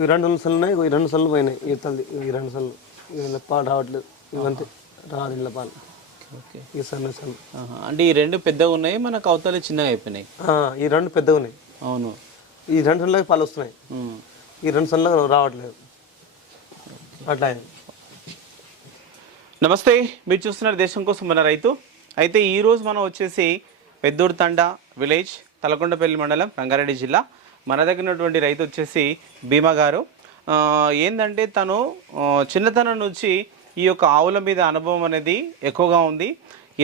ఇవి రెండు సల్లు ఉన్నాయి ఈ రెండు సల్లు పోయినాయి. ఈ తల్లి ఈ రెండు సల్లు. ఇలా పాలు రావట్లేదు. ఇవంతే. రాదు ఇళ్ళ పాలు. ఓకే. ఈ సన్న ఆహా. అంటే ఈ రెండు పెద్దగా ఉన్నాయి మనకు అవతల చిన్నగా అయిపోయినాయి. ఈ రెండు పెద్దగా ఉన్నాయి. అవును. ఈ రెండు సల్లుకి పాలు వస్తున్నాయి. ఈ రెండు సల్లు రావట్లేదు. అట్లా. నమస్తే. మీరు చూస్తున్నారు దేశం కోసం మన రైతు. అయితే ఈరోజు మనం వచ్చేసి పెద్దూరు తండ విలేజ్ తలకొండపల్లి మండలం రంగారెడ్డి జిల్లా. మన దగ్గర ఉన్నటువంటి రైతు వచ్చేసి భీమా గారు. ఏంటంటే తను చిన్నతనం నుంచి ఈ యొక్క ఆవుల మీద అనుభవం అనేది ఎక్కువగా ఉంది.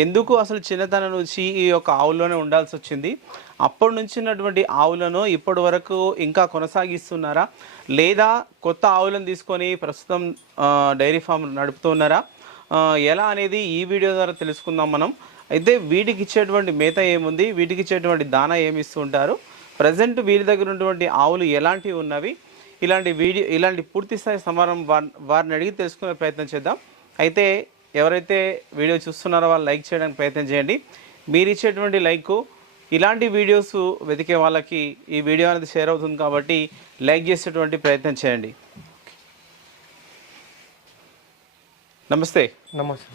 ఎందుకు అసలు చిన్నతనం నుంచి ఈ యొక్క ఆవుల్లోనే ఉండాల్సి వచ్చింది? అప్పటి నుంచి ఉన్నటువంటి ఆవులను ఇప్పటి వరకు ఇంకా కొనసాగిస్తున్నారా? లేదా కొత్త ఆవులను తీసుకొని ప్రస్తుతం డైరీ ఫామ్ నడుపుతున్నారా ఎలా అనేది ఈ వీడియో ద్వారా తెలుసుకుందాం మనం. అయితే వీటికి ఇచ్చేటువంటి మేత ఏముంది? వీటికి ఇచ్చేటువంటి దానా ఏమి ఇస్తుంటారు ప్రజెంట్ వీరి దగ్గర ఉన్నటువంటి ఆవులు ఎలాంటివి ఉన్నవి? ఇలాంటి వీడియో ఇలాంటి పూర్తి స్థాయి సమాచారం వారిని అడిగి తెలుసుకునే ప్రయత్నం చేద్దాం. అయితే ఎవరైతే వీడియో చూస్తున్నారో వాళ్ళు లైక్ చేయడానికి ప్రయత్నం చేయండి. మీరు ఇచ్చేటువంటి లైక్ ఇలాంటి వీడియోస్ వెతికే వాళ్ళకి ఈ వీడియో అనేది షేర్ అవుతుంది కాబట్టి లైక్ చేసేటువంటి ప్రయత్నం చేయండి. నమస్తే. నమస్తే.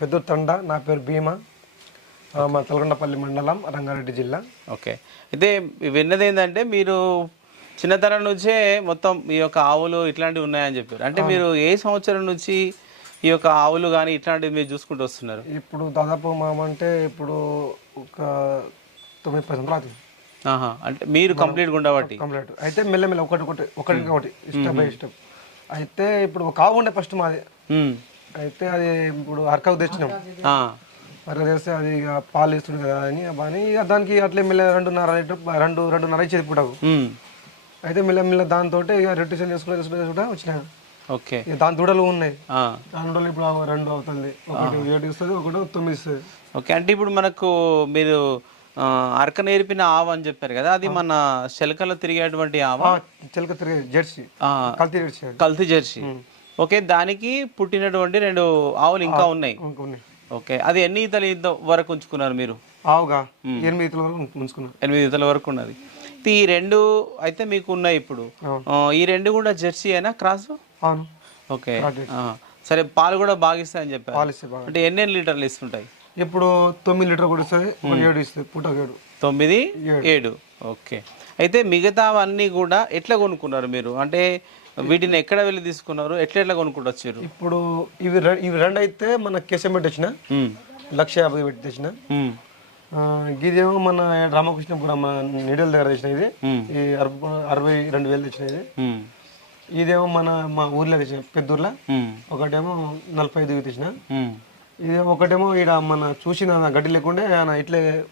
పెద్ద తండ నా పేరు భీమా. మా తలకొండపల్లి మండలం రంగారెడ్డి జిల్లా. ఓకే. అయితే విన్నది ఏంటంటే మీరు చిన్నతనం నుంచే మొత్తం ఈ యొక్క ఆవులు ఇట్లాంటివి ఉన్నాయని చెప్పారు. అంటే మీరు ఏ సంవత్సరం నుంచి ఈ యొక్క ఆవులు కానీ ఇట్లాంటివి మీరు చూసుకుంటూ వస్తున్నారు? ఇప్పుడు దాదాపు మామంటే ఇప్పుడు ఒక తొమ్మిది పది సంవత్సరాలు అవుతుంది. ఆహా. అంటే మీరు కంప్లీట్గా ఉండబట్టి కంప్లీట్ అయితే మెల్లమెల్ల ఒకటి ఒకటి ఒకటి ఒకటి ఇష్టం బై ఇష్టం. అయితే ఇప్పుడు ఒక ఆవు ఉండే ఫస్ట్ మాది. అయితే అది ఇప్పుడు అరకకు తెచ్చినాం. అరక తెస్తే అది ఇక పాలు ఇస్తుంది కదా అని అని ఇక దానికి అట్లే మెల్ల రెండున్నర లీటర్ రెండు రెండున్నర ఇచ్చేది పుట్టకు. అయితే మెల్ల మెల్ల దాంతో ఇక రొటేషన్ చేసుకుంటే చేసుకుంటే చేసుకుంటే వచ్చిన. ఓకే. ఇక దాని దూడలు ఉన్నాయి. దాని దూడలు ఇప్పుడు రెండు అవుతుంది. ఒకటి ఏడు ఇస్తుంది ఒకటి తొమ్మిది ఇస్తుంది. ఓకే అంటే ఇప్పుడు మనకు మీరు అరక నేర్పిన ఆవు అని చెప్పారు కదా అది మన శెలకలో తిరిగేటువంటి ఆవ? చిలక తిరిగే జెర్సీ. కల్తీ జెర్సీ. కల్తీ జెర్సీ. ఓకే దానికి పుట్టినటువంటి రెండు ఆవులు ఇంకా ఉన్నాయి. ఇంకా ఉన్నాయి. ఓకే. అది ఎన్ని ఈతలు ఈత వరకు ఉంచుకున్నారు మీరు? ఆవుగా ఎనిమిది ఇతల వరకు ఉంచుకున్నాం ఎనిమిది ఈతల వరకు ఉన్నది. ఈ రెండు అయితే మీకు ఉన్నాయి ఇప్పుడు. ఈ రెండు కూడా జెర్సీ అయినా క్రాస్? అవును. ఓకే. సరే పాలు కూడా బాగా ఇస్తాయని చెప్పారు. అంటే ఎన్ని ఎన్ని లీటర్లు ఇస్తుంటాయి? ఇప్పుడు తొమ్మిది లీటర్ కూడా ఇస్తుంది ఏడు ఇస్తుంది పూట ఏడు. తొమ్మిది ఏడు. ఓకే. అయితే మిగతావన్నీ కూడా ఎట్లా కొనుక్కున్నారు మీరు? అంటే వీటిని ఎక్కడ వెళ్ళి తీసుకున్నారు? ఎట్లా ఎట్లా కొనుక్కుంటూ వచ్చారు? ఇప్పుడు ఇవి ఇవి రెండు అయితే మన తెచ్చిన. ఉమ్, లక్ష యాభై పెట్టి తెచ్చిన. ఇదేమో మన రామకృష్ణపురం మన నీడల దగ్గర తెచ్చిన ఇది. ఈ అరవై రెండు వేలు తెచ్చిన ఇది. ఇదేమో మన మా ఊర్లో తెచ్చిన పెద్దూర్లో. ఒకటేమో నలభై ఐదు తెచ్చిన. ఇదేమో ఒకటేమో ఈడ మన చూసిన గడ్డి లేకుండా ఆయన ఇట్లే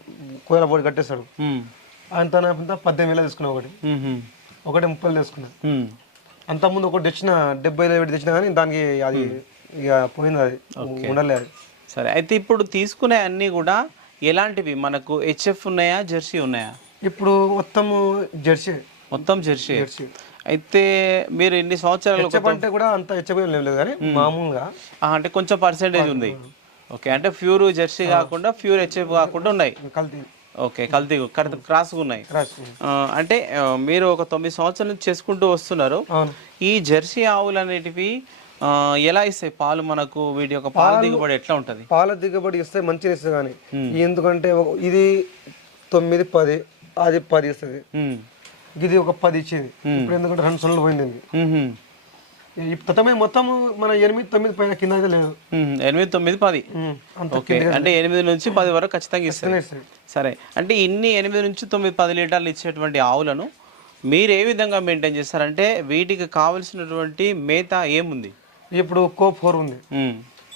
కూర పొడి కట్టేస్తాడు. ఆయన తన పద్దెనిమిది వేలు తీసుకున్నా ఒకటి. ఒకటి ముప్పై తీసుకున్నా. ఉమ్. అంతకుముందు ఒకటి తెచ్చిన డెబ్బై పెట్టి తెచ్చిన కానీ దానికి అది ఇక పోయింది అది ఉండలే అది సరే అయితే ఇప్పుడు తీసుకునే అన్నీ కూడా ఎలాంటివి? మనకు హెచ్ఎఫ్ ఉన్నాయా జెర్సీ ఉన్నాయా? ఇప్పుడు మొత్తము జెర్సీ. మొత్తం జెర్సీ. జెర్సీ. అయితే మీరు ఎన్ని సంవత్సరాలు అంటే కూడా అంత హెచ్చపోయి లేదు కానీ మామూలుగా. అంటే కొంచెం పర్సెంటేజ్ ఉంది. ఓకే అంటే ప్యూర్ జెర్సీ కాకుండా ప్యూర్ హెచ్ఎఫ్ కాకుండా ఉన్నాయి. కల్తీ. ఓకే కల్తీ క్రాస్గా ఉన్నాయి. అంటే మీరు ఒక తొమ్మిది సంవత్సరాల నుంచి చేసుకుంటూ వస్తున్నారు. ఈ జెర్సీ ఆవులు అనేటివి ఎలా ఇస్తాయి? పాలు మనకు వీటి యొక్క పాల దిగుబడి ఎట్లా ఉంటుంది? పాల దిగుబడి ఇస్తే మంచిగా ఇస్తుంది కానీ ఎందుకంటే ఇది తొమ్మిది పది అది పది ఇస్తుంది. ఇది ఒక పది ఇచ్చేది. ఇప్పుడు ఎందుకంటే రెండు సొల్లు పోయింది. తతమే మొత్తం మన ఎనిమిది తొమ్మిది పైన కింద అయితే లేదు ఎనిమిది తొమ్మిది పది. ఓకే. అంటే ఎనిమిది నుంచి పది వరకు ఖచ్చితంగా ఇస్తుంది సరే. అంటే ఇన్ని ఎనిమిది నుంచి తొమ్మిది పది లీటర్లు ఇచ్చేటువంటి ఆవులను మీరు ఏ విధంగా మెయింటైన్ చేస్తారంటే వీటికి కావలసినటువంటి మేత ఏముంది? ఇప్పుడు కో ఫోర్ ఉంది.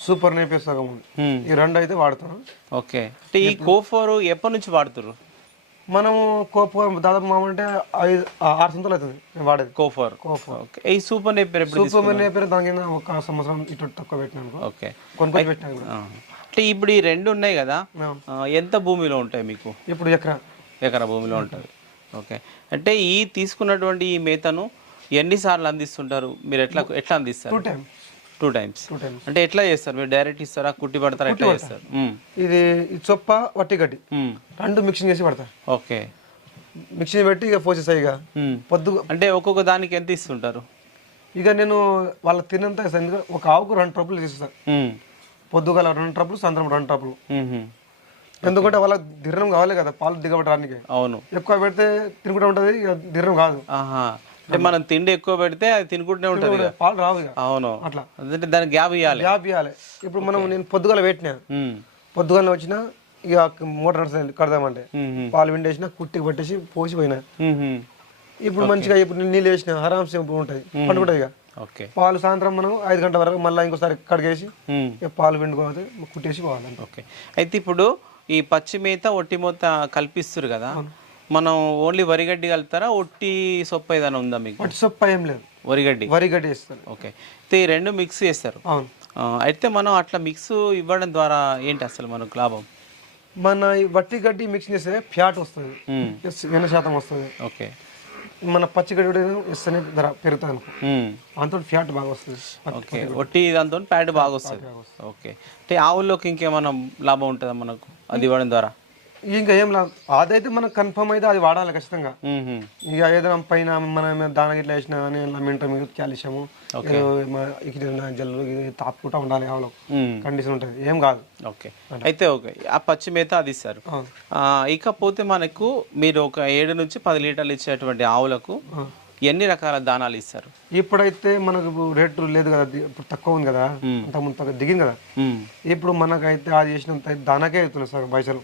సూపర్ నేపే సగం ఉంది. ఈ రెండు అయితే వాడుతాం ఓకే. అంటే ఈ కోఫోర్ ఎప్పటి నుంచి వాడుతారు మనము కో ఫోర్ దాదాపు మామంటే ఐదు ఆ- ఆరు సంతలు అవుతుంది మేము వాడేది. CO four CO four okay. ఈ సూపర్ నేపర్ ఎప్పుడు సూపర్ నేపే దాని కింద ఒక సంవత్సరం ఇటు తక్కువ పెట్టినాను ఓకే. కొనుక్కొని పెట్టినాను కూడా. అంటే ఇప్పుడు ఈ రెండు ఉన్నాయి కదా ఎంత భూమిలో ఉంటాయి మీకు? ఇప్పుడు ఎకరా. ఎకరా భూమిలో ఉంటుంది ఓకే. అంటే ఈ తీసుకున్నటువంటి ఈ మేతను ఎన్నిసార్లు అందిస్తుంటారు? మీరు ఎట్లా ఎట్లా అందిస్తారు? Two time two times two times అంటే ఎట్లా చేస్తారు? మీరు డైరెక్ట్ ఇస్తారా? కుట్టి పడతారా? ఎట్లా చేస్తారు. ఇది చొప్ప వట్టి గడ్డి. రెండు మిక్సింగ్ చేసి పడతా. ఓకే. మిక్సీ పెట్టి ఇక పోసేస్తాయి ఇక. పొద్దు అంటే ఒక్కొక్క దానికి ఎంత ఇస్తుంటారు? ఇక నేను వాళ్ళ తినంత. ఎందుకంటే ఒక ఆవుకు రెండు ట్రప్పులు తీసేస్తాను మ్మ్. పొద్దుగల రెండు ట్రప్పులు సాయంత్రం రెండు ట్రప్పులు. ఎందుకంటే వాళ్ళకి దిరణం కావాలి కదా పాలు దిగబడడానికి అవును. ఎక్కువ పెడితే తినుకుంటూ ఉంటుంది ఇక దిరణం కాదు. ఆహా. అంటే మనం తిండి ఎక్కువ పెడితే అది తినుకుంటూనే ఉంటుంది. పాలు రావు ఇక. అవును. అట్లా. అంటే దానికి గ్యాప్ ఇవ్వాలి గ్యాప్ ఇవ్వాలి ఇప్పుడు మనం నేను పొద్దుగల పెట్టినా. పొద్దుగల వచ్చిన ఇక మోటార్ నడుస్తుంది కడదామంటే. మ్మ్. పాలు విండేసిన కుట్టికి పట్టేసి పోసి పోయినా. మ్మ్. ఇప్పుడు మంచిగా ఇప్పుడు నేను నీళ్ళు వేసిన ఆరాంసే ఉంటుంది. పండుకుంటుంది ఇక. ఓకే. పాలు సాయంత్రం మనం ఐదు గంటల వరకు మళ్ళీ ఇంకోసారి కడిగేసి. ఇక పాలు పిండుకోవాలి కుట్టేసి పోవాలి ఓకే. అయితే ఇప్పుడు ఈ పచ్చి మేత ఒట్టి మూత కల్పిస్తారు కదా. మనం ఓన్లీ వరిగడ్డి కలుపుతారా? ఒట్టి సొప్ప ఏదైనా ఉందా మీకు? పట్టి సొప్ప ఏం లేదు. వరిగడ్డి. వరి గడ్డి వేస్తాను ఓకే. అయితే ఈ రెండు మిక్స్ చేస్తారు. అవును. అయితే మనం అట్లా మిక్స్ ఇవ్వడం ద్వారా ఏంటి అసలు మనకు లాభం? మన వట్టి గడ్డి మిక్స్ చేస్తే ఫ్యాట్ వస్తుంది. ఎన్న శాతం వస్తుంది. ఓకే. మన పచ్చి గడ్డి ఎస్ అనేది ధర మ్మ్. అంత ఫ్యాట్ బాగా వస్తుంది. ఓకే. ఒట్టి దాంతో ప్యాడ్ బాగా వస్తుంది. ఓకే. అంటే ఆవుల్లోకి ఇంకేమైనా లాభం ఉంటుందా మనకు? అది ఇవ్వడం ద్వారా? ఇంకా ఏం లా అదైతే మనకు కన్ఫర్మ్ అయితే అది వాడాలి ఖచ్చితంగా. ఇక ఏదైనా పైన మనం దానికి ఇట్లా వేసినా కానీ ఇలా మింట మీద ఇక్కడ జల్లు తాపుకుంటా ఉండాలి ఆవులో. కండిషన్ ఉంటుంది. ఏం కాదు. ఓకే. అయితే ఓకే. ఆ పచ్చి మేత అది ఇస్తారు. ఇకపోతే మనకు మీరు ఒక ఏడు నుంచి పది లీటర్లు ఇచ్చేటువంటి ఆవులకు ఎన్ని రకాల దానాలు ఇస్తారు? ఇప్పుడైతే మనకు రేటు లేదు కదా ఇప్పుడు తక్కువ ఉంది కదా అంత ముందు తక్కువ దిగింది కదా. ఇప్పుడు మనకైతే అది చేసినంత దానాకే అవుతున్నాయి సార్ పైసలు.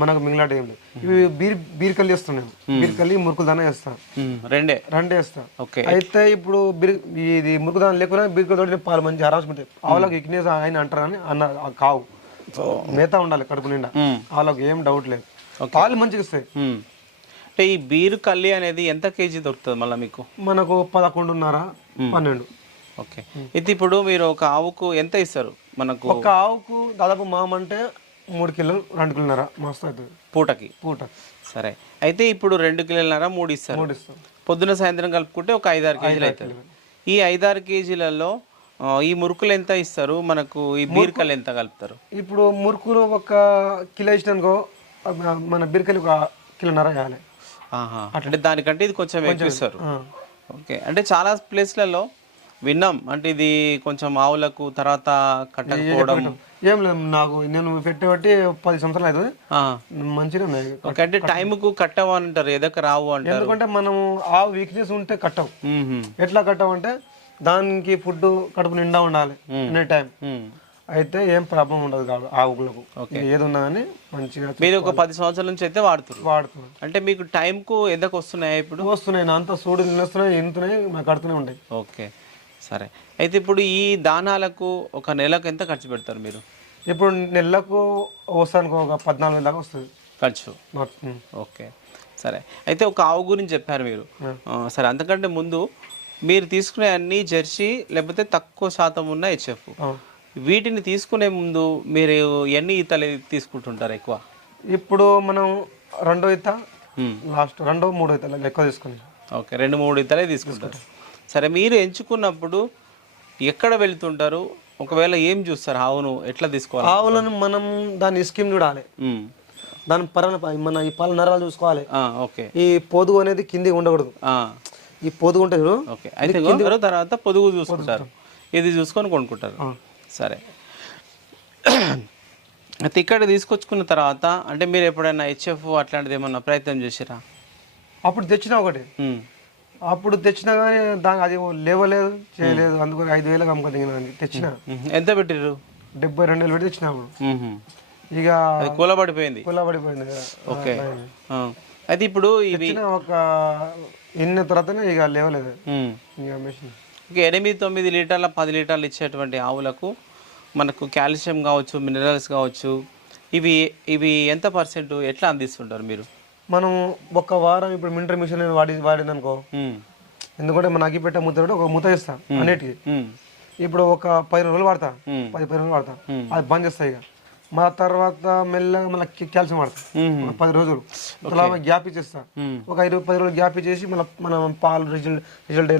మనకు మింగలాట ఏం లేదు. ఇవి బీర్ బీర్కల్లి వేస్తున్నాను బీర్కల్లి మురుకులు దానా వేస్తాను. రెండే? రెండే వేస్తా. ఓకే. అయితే ఇప్పుడు బిర్ ఇది మురుకు దాని లేకుండా బీర్కల్ తోటి పాలు మంచి ఉంటాయి ఆవులకు ఇక్నేస్ ఆయన అంటారని అన్న కావు. మేత ఉండాలి కడుపు నిండా. వాళ్ళకి ఏం డౌట్ లేదు. పాలు మంచిగా ఇస్తాయి. అంటే ఈ బీరు కల్లి అనేది ఎంత కేజీ దొరుకుతుంది మళ్ళీ మీకు? మనకు పదకొండున్నర పన్నెండు. ఓకే. ఇది ఇప్పుడు మీరు ఒక ఆవుకు ఎంత ఇస్తారు మనకు? ఒక ఆవుకు దాదాపు మామ అంటే మూడు కిలోలు రెండు కిలోన్నర మస్తు అవుతుంది. పూటకి? పూట సరే. అయితే ఇప్పుడు రెండు కిలోలన్నర మూడు ఇస్తారు. మూడు ఇస్తాం పొద్దున సాయంత్రం కలుపుకుంటే ఒక ఐదారు కేజీలు అవుతుంది. ఈ ఐదారు కేజీలలో ఈ మురుకులు ఎంత ఇస్తారు? మనకు ఈ బీర్కల్ ఎంత కలుపుతారు? ఇప్పుడు మురుకులు ఒక కిలో ఇచ్చినానుకో మన బీరకాయలు ఒక కిలోన్నర వేయాలి. అంటే దానికంటే ఇది కొంచెం ఎక్కువ ఇస్తారు ఆ. ఓకే. అంటే చాలా ప్లేస్లలో విన్నాం. అంటే ఇది కొంచెం ఆవులకు తర్వాత కట్టకపోవడం. ఏం లేదు. నాకు నేను పెట్టేబట్టి పది సంవత్సరాలు అవుతుంది. మంచిగా ఉన్నాయి. అంటే టైంకు కట్టవు అంటారు. ఎదక రావు అంటారు. ఎందుకంటే మనం ఆ వీక్నెస్ ఉంటే కట్టం మ్మ్. ఎట్లా కట్టం అంటే దానికి ఫుడ్ కడుపు నిండా ఉండాలి. Any time. అయితే ఏం ప్రాబ్లం ఉండదు కాదు ఆవులకు ఏది ఉన్నా కానీ మంచిగా మీరు ఒక పది సంవత్సరాల నుంచి అయితే వాడుతున్నారు. వాడుతున్నాం అంటే మీకు టైంకు ఎదకు వస్తున్నాయా ఇప్పుడు? వస్తున్నాయి నా అంతా సూడు నిలుస్తున్నాయి ఇంతున్నాయి మాకు కడుతూనే ఉంటాయి. ఓకే సరే. అయితే ఇప్పుడు ఈ దానాలకు ఒక నెలకు ఎంత ఖర్చు పెడతారు మీరు? ఇప్పుడు నెలకు వస్తానికి ఒక పద్నాలుగు దాకా వస్తుంది. ఖర్చు. ఓకే సరే. అయితే ఒక ఆవు గురించి చెప్పారు మీరు. సరే అంతకంటే ముందు మీరు తీసుకునే అన్ని జెర్సీ లేకపోతే తక్కువ శాతం ఉన్న హెచ్ఎఫ్. వీటిని తీసుకునే ముందు మీరు ఎన్ని ఈతలు తీసుకుంటుంటారు ఎక్కువ? ఇప్పుడు మనం రెండో ఇత మ్మ్. లాస్ట్ రెండో మూడో ఇత ఎక్కువ తీసుకుని ఓకే రెండు మూడు ఇతలే తీసుకుంటారు. సరే మీరు ఎంచుకున్నప్పుడు ఎక్కడ వెళ్తుంటారు? ఒకవేళ ఏం చూస్తారు? ఆవును ఎట్లా తీసుకోవాలి? ఆవులను మనం దాని స్కీమ్ చూడాలి. దాని పరణ మన ఈ పాల నరాలు చూసుకోవాలి. ఓకే. ఈ పొదుగు అనేది కింది ఉండకూడదు. ఈ పొదుగు ఉంటుంది ఓకే. అయితే తర్వాత పొదుగు చూసుకుంటారు. ఇది చూసుకొని కొనుక్కుంటారు. సరే. అయితే ఇక్కడ తీసుకొచ్చుకున్న తర్వాత అంటే మీరు ఎప్పుడైనా హెచ్ఎఫ్ అట్లాంటిది ఏమన్నా ప్రయత్నం చేసిరా? అప్పుడు తెచ్చిన ఒకటి. అప్పుడు తెచ్చినా కానీ దాని అది లేవలేదు చేయలేదు. అందుకని ఐదు వేలకు అమ్మకం దిగినది తెచ్చిన. ఎంత పెట్టిర్రు? డెబ్బై రెండు వేలు పెట్టి తెచ్చిన అప్పుడు. మ్మ్. ఇక కూలబడిపోయింది కదా. ఓకే. అయితే ఇప్పుడు ఇవి తెచ్చిన ఒక ఇన్న తర్వాతనే ఇక లేవలేదు. ఇక మెషిన్. ఎనిమిది తొమ్మిది లీటర్ల పది లీటర్లు ఇచ్చేటువంటి ఆవులకు మనకు కాల్షియం కావచ్చు మినరల్స్ కావచ్చు ఇవి ఇవి ఎంత పర్సెంట్ ఎట్లా అందిస్తుంటారు మీరు? మనం ఒక వారం ఇప్పుడు మింటర్ మిషన్ వాడి వాడింది అనుకో. ఎందుకంటే మన అగ్గిపెట్ట ముద్ద ఒక ముద్ద ఇస్తా అన్నిటికి. ఇప్పుడు ఒక పది రోజులు వాడతా. పది పది రోజులు వాడతా. అది బంద్ చేస్తా ఇక. మా తర్వాత మెల్లగా మళ్ళీ మ్మ్. ఒక పది రోజులు. అలా గ్యాప్ ఇచ్చేస్తా. ఒక ఇరవై పది రోజులు గ్యాప్ ఇచ్చేసి మన మనం పాలు రిజల్ట్ రిజల్ట్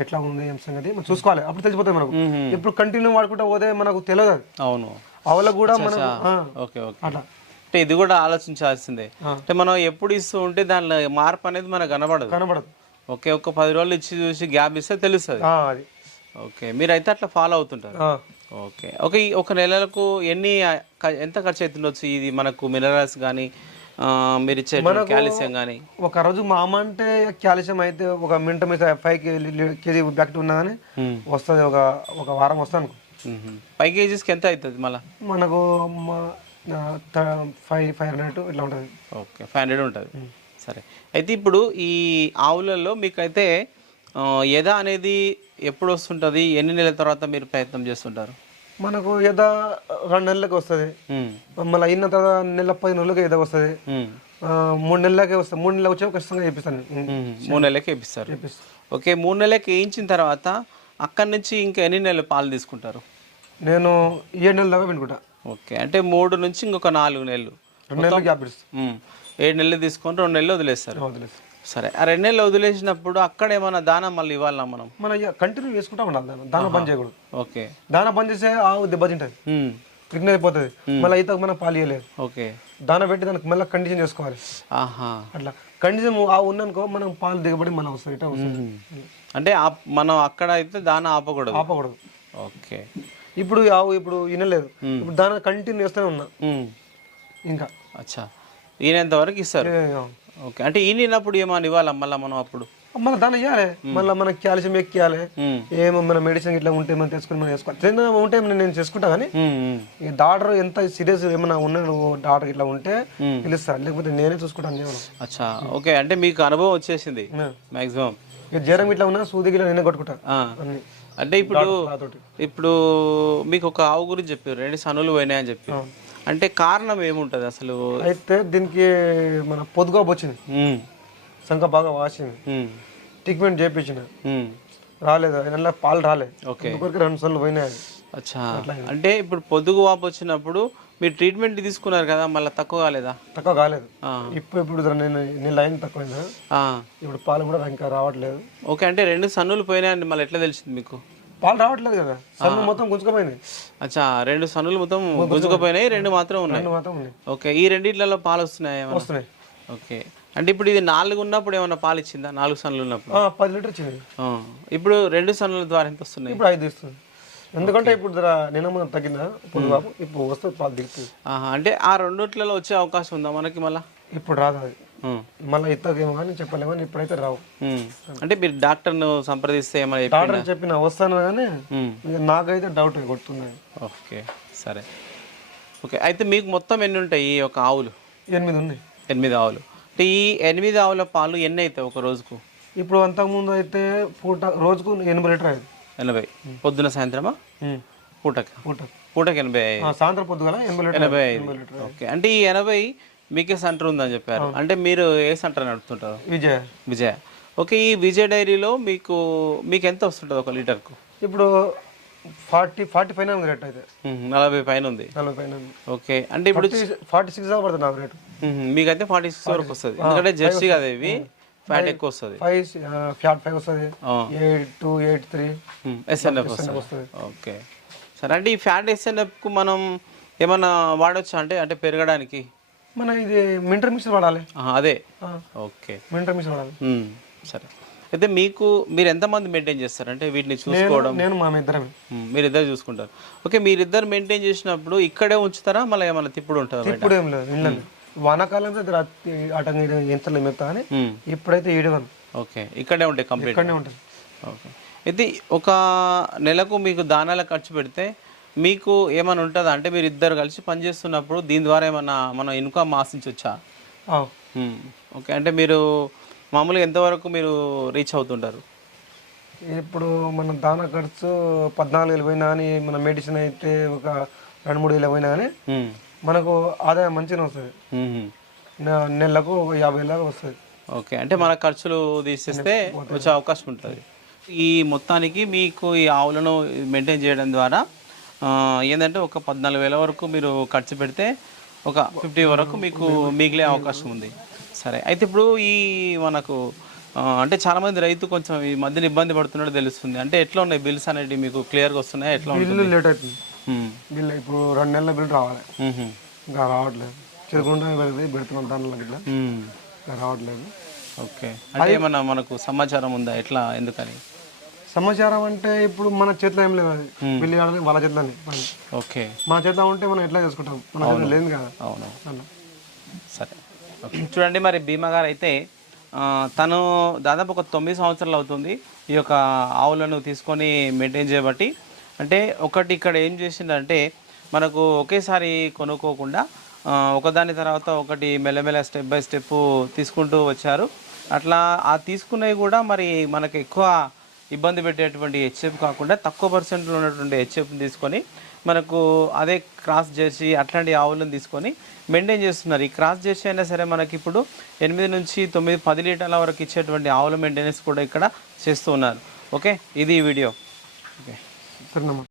ఎట్లా ఉంది ఏం సంగతి మనం చూసుకోవాలి. అప్పుడు తెలిసిపోతుంది మనకు. మ్మ్. ఇప్పుడు కంటిన్యూ వాడుకుంటా పోతే మనకు తెలియదు అది. అవును. అవలకు కూడా మనకు ఆ, ఓకే ఓకే. అట్లా. అంటే ఇది కూడా ఆలోచించాల్సిందే. అంటే మనం ఎప్పుడు ఇస్తూ ఉంటే దానిలో మార్పు అనేది మనకు కనబడదు. కనబడదు. ఓకే ఒక పది రోజులు ఇచ్చి చూసి గ్యాప్ ఇస్తే తెలుస్తుంది. ఓకే. మీరైతే అట్లా ఫాలో అవుతుంటారు. ఆ. ఓకే. ఒక నెలలకు ఎన్ని ఎంత ఖర్చు అవుతుండొచ్చు ఇది మనకు మినరల్స్ కానీ మీరు ఇచ్చే కాల్షియం కానీ ఒక రోజు మా అమ్మ అంటే కాల్షియం అయితే ఒక మింట మీద ఫైవ్ కేజీ బ్యాక్ట్ ఉన్నా కానీ వస్తుంది ఒక ఒక వారం వస్తుంది అనుకో ఫైవ్ కేజీస్కి ఎంత అవుతుంది మళ్ళీ? మనకు ఫైవ్ ఫైవ్ హండ్రెడ్ ఇట్లా ఉంటుంది. ఓకే. ఫైవ్ హండ్రెడ్ ఉంటుంది. సరే. అయితే ఇప్పుడు ఈ ఆవులలో మీకైతే ఎద అనేది ఎప్పుడు వస్తుంటుంది ఎన్ని నెలల తర్వాత మీరు ప్రయత్నం చేస్తుంటారు? మనకు ఏదో రెండు నెలలకి వస్తుంది. మళ్ళీ అయిన తర్వాత నెల పది నెలలకి ఏదో వస్తుంది. మూడు నెలలకే వస్తుంది మూడు నెలలకు వచ్చాక ఖచ్చితంగా చేపిస్తాను. మూడు నెలలకి చేపిస్తాను ఓకే మూడు నెలలకి వేయించిన తర్వాత అక్కడి నుంచి ఇంకా ఎన్ని నెలలు పాలు తీసుకుంటారు? నేను ఏడు నెలల దాకా పెట్టుకుంటా. ఓకే అంటే మూడు నుంచి ఇంకొక నాలుగు నెలలు. రెండు నెలలు. ఏడు నెలలు తీసుకొని రెండు నెలలు వదిలేస్తారు. వదిలేసి సరే ఆ రెండు నెలలు వదిలేసినప్పుడు అక్కడ ఏమైనా దానం మళ్ళీ ఇవ్వాలా మనం? మనం కంటిన్యూ చేసుకుంటా ఉండాలి దాన్ని దాన బంద్ చేయకూడదు. ఓకే. దాన బంద్ చేస్తే ఆవు దెబ్బతింటుంది. ప్రిగ్నెంట్ అయిపోతుంది. మళ్ళీ అయితే మనం పాలు ఇవ్వలేదు ఓకే. దాన పెట్టి దానికి మళ్ళీ కండిషన్ చేసుకోవాలి. ఆహా. అట్లా. కండిషన్ ఆవు ఉందనుకో మనం పాలు దిగబడి మళ్ళీ వస్తుంది ఇట్లా వస్తుంది అంటే మనం అక్కడ అయితే దాన ఆపకూడదు? ఆపకూడదు. ఓకే. ఇప్పుడు ఆవు ఇప్పుడు వినలేదు ఇప్పుడు దాన కంటిన్యూ చేస్తూనే ఉన్నా. ఇంకా. అచ్చా. ఈయనంత వరకు ఇస్తారు. ఓకే. అంటే ఈయనప్పుడు ఏమైనా ఇవ్వాలా మళ్ళీ మనం అప్పుడు? మన దాన్ని ఇవ్వాలి మళ్ళీ మనకి కాల్షియం ఎక్కియాలి. ఏమో మన మెడిసిన్ ఇట్లా ఉంటే మనం తెచ్చుకొని మనం వేసుకోవాలి ఏదైనా ఉంటే నేను చేసుకుంటా కానీ. ఈ డాక్టర్ ఎంత సీరియస్ ఏమైనా ఉన్నా నువ్వు డాక్టర్ ఇట్లా ఉంటే పిలుస్తా లేకపోతే నేనే చూసుకుంటాను నేను. అచ్చా. ఓకే. అంటే మీకు అనుభవం వచ్చేసింది మాక్సిమం? ఇక జ్వరం ఇట్లా ఉన్నా సూది గిట్లా నేనే కొట్టుకుంటా. అన్ని. అంటే ఇప్పుడు ఇప్పుడు మీకు ఒక ఆవు గురించి చెప్పారు. రెండు సనులు పోయినాయని చెప్పి అంటే కారణం ఏముంటది అసలు? అయితే దీనికి మన పొద్దుగా వచ్చింది. సంఖ బాగా వాసింది. ట్రీట్మెంట్ చేయించిన. రాలేదు. నెల పాలు రాలే ఓకే. ఇంకొకరికి రెండు సార్లు పోయినాయి. అచ్చా. అంటే ఇప్పుడు పొద్దుగు వాపు వచ్చినప్పుడు మీరు ట్రీట్మెంట్ తీసుకున్నారు కదా మళ్ళీ తక్కువ కాలేదా? తక్కువ కాలేదు. ఇప్పుడు ఇప్పుడు నేను లైన్ తక్కువైందా. ఇప్పుడు పాలు కూడా ఇంకా రావట్లేదు. ఓకే అంటే రెండు సన్నులు పోయినాయండి మళ్ళీ ఎట్లా తెలిసింది మీకు? పాలు రావట్లేదు కదా. సన్ను మొత్తం గుంజుకుపోయింది అచ్చా రెండు సన్నులు మొత్తం గుంజుకుపోయినాయి రెండు మాత్రం ఉన్నాయి. రెండు మాత్రం ఉన్నాయి. ఓకే ఈ రెండిట్లలో పాలు వస్తున్నాయి వస్తున్నాయి. ఓకే. అంటే ఇప్పుడు ఇది నాలుగు ఉన్నప్పుడు ఏమన్నా పాలు ఇచ్చిందా? నాలుగు సన్నులు ఉన్నప్పుడు? పది లీటర్ వచ్చింది ఆ. ఇప్పుడు రెండు సన్నుల ద్వారా ఎంత వస్తున్నాయి? ఇప్పుడు ఐదు ఇస్తుంది. ఎందుకంటే ఇప్పుడు నిన్న తగ్గిందా? ఇప్పుడు బాబు ఇప్పుడు వస్తుంది పాలు దిగుతుంది అంటే ఆ రెండిట్లలో వచ్చే అవకాశం ఉందా మనకి మళ్ళా? ఇప్పుడు రాదు అది. మళ్ళీ ఇత్తకేమో కానీ చెప్పలేమో కానీ ఇప్పుడైతే రావు. అంటే మీరు డాక్టర్ను సంప్రదిస్తే ఏమైనా డాక్టర్ చెప్పిన వస్తాను కానీ నాకైతే డౌట్ కొడుతున్నాయి. ఓకే సరే. ఓకే అయితే మీకు మొత్తం ఎన్ని ఉంటాయి ఈ యొక్క ఆవులు? ఎనిమిది ఉన్నాయి. ఎనిమిది ఆవులు. అంటే ఈ ఎనిమిది ఆవుల పాలు ఎన్ని అవుతాయి ఒక రోజుకు? ఇప్పుడు అంతకుముందు అయితే పూట రోజుకు ఎనభై లీటర్ అయింది ఎనభై. పొద్దున సాయంత్రమా? పూటకి? పూట పూటకి ఎనభై సాయంత్రం పొద్దుగల ఎనభై ఎనభై ఓకే అంటే ఈ ఎనభై మీకే సెంటర్ ఉందని చెప్పారు. అంటే మీరు ఏ సెంటర్ నడుపుతుంటారు? విజయ. విజయ. ఓకే ఈ విజయ డైరీలో మీకు మీకు ఎంత వస్తుంటుంది ఒక లీటర్కు? ఇప్పుడు ఫార్టీ ఫార్టీ పైన ఉంది రేట్ అయితే. నలభై పైన ఉంది. నలభై పైన ఉంది. ఓకే అంటే ఇప్పుడు ఫార్టీ సిక్స్ దాకా పడుతుంది నాకు రేటు. ఉహు, మీకైతే ఫార్టీ సిక్స్ వరకు వస్తుంది. ఎందుకంటే జెర్సీ కదా ఇవి ఫ్యాట్ ఎక్కువ వస్తుంది. ఫైవ్ ఫ్యాట్ ఫైవ్ వస్తుంది. Eight two eight three. SNF వస్తుంది. వస్తుంది. ఓకే. సరే అంటే ఈ ఫ్యాట్ ఎస్ఎన్ఎఫ్కు మనం ఏమన్నా వాడొచ్చా? అంటే అంటే పెరగడానికి? మన ఇది మింటర్ మిక్సర్ వాడాలి. అదే. ఓకే. మింటర్ మిక్సర్ వాడాలి. సరే. అయితే మీకు మీరు ఎంతమంది మెయింటైన్ చేస్తారు? అంటే వీటిని చూసుకోవడం. నేను మా ఇద్దరమే. ఉమ్, మీరిద్దరు చూసుకుంటారు. ఓకే మీరిద్దరు మెయింటైన్ చేసినప్పుడు ఇక్కడే ఉంచుతారా? మళ్ళీ ఏమైనా తిప్పుడు ఉంటారా? ఇప్పుడు ఏం లేదు ఇళ్ళని వానాకాలం అయితే అటంగా ఎంత మెత్తా కానీ ఉమ్, ఇప్పుడైతే ఈడవను ఓకే ఇక్కడే ఉంటాయి కంప్లీట్ ఇక్కడనే ఉంటుంది ఓకే. అయితే ఒక నెలకు మీకు దానాల ఖర్చు పెడితే మీకు ఏమైనా ఉంటుందా? అంటే మీరు ఇద్దరు కలిసి పనిచేస్తున్నప్పుడు దీని ద్వారా ఏమన్నా మనం ఇన్కమ్ ఆశించవచ్చా ఓకే అంటే మీరు మామూలుగా ఎంతవరకు మీరు రీచ్ అవుతుంటారు? ఇప్పుడు మన దానా ఖర్చు పద్నాలుగు వేలు పోయినా కానీ మన మెడిసిన్ అయితే ఒక రెండు మూడు వేలు పోయినా కానీ మనకు ఆదాయం మంచిగా వస్తుంది. నెలకు ఒక యాభై వేల వస్తుంది. ఓకే అంటే మన ఖర్చులు తీసేస్తే వచ్చే అవకాశం ఉంటుంది. ఈ మొత్తానికి మీకు ఈ ఆవులను మెయింటైన్ చేయడం ద్వారా ఏంటంటే ఒక పద్నాలుగు వేల వరకు మీరు ఖర్చు పెడితే ఒక ఫిఫ్టీ వరకు మీకు మిగిలే అవకాశం ఉంది. సరే అయితే ఇప్పుడు ఈ మనకు అంటే చాలామంది రైతు కొంచెం ఈ మధ్యన ఇబ్బంది పడుతున్నట్టు తెలుస్తుంది. అంటే ఎట్లా ఉన్నాయి బిల్స్ అనేవి మీకు క్లియర్గా వస్తున్నాయి? ఎట్లా బిల్లు లేట్ అవుతుంది. ఉమ్, బిల్లు ఇప్పుడు రెండు నెలల బిల్లు రావాలి. ఇంకా రావట్లేదు. పెడుతుంది పెడుతున్నాం దానిలో ఇట్లా రావట్లేదు. ఓకే. అంటే ఏమన్నా మనకు సమాచారం ఉందా? ఎట్లా? ఎందుకని? సమాచారం అంటే ఇప్పుడు మన చేతిలో ఏం లేదు అది. వెళ్ళి ఆడాలి వాళ్ళ చేతిలోనే. ఓకే. మన చేతిలో ఉంటే మనం ఎట్లా చేసుకుంటాం? మన చేతిలో లేదు కదా. అవును. సరే. చూడండి మరి భీమా గారు అయితే తను దాదాపు ఒక తొమ్మిది సంవత్సరాలు అవుతుంది ఈ యొక్క ఆవులను తీసుకొని మెయింటైన్ చేయబట్టి. అంటే ఒకటి ఇక్కడ ఏం చేసిందంటే మనకు ఒకేసారి కొనుక్కోకుండా ఒకదాని తర్వాత ఒకటి మెల్లమెల్ల స్టెప్ బై స్టెప్ తీసుకుంటూ వచ్చారు. అట్లా ఆ తీసుకున్నవి కూడా మరి మనకు ఎక్కువ ఇబ్బంది పెట్టేటువంటి హెచ్ఎఫ్ కాకుండా తక్కువ పర్సెంట్లో ఉన్నటువంటి హెచ్ఎఫ్ తీసుకొని మనకు అదే క్రాస్ జెర్సీ అట్లాంటి ఆవులను తీసుకొని మెయింటైన్ చేస్తున్నారు. ఈ క్రాస్ జెర్సీ అయినా సరే మనకి ఇప్పుడు ఎనిమిది నుంచి తొమ్మిది పది లీటర్ల వరకు ఇచ్చేటువంటి ఆవుల మెయింటెనెన్స్ కూడా ఇక్కడ చేస్తూ ఉన్నారు ఓకే ఇది ఈ వీడియో. ఓకే.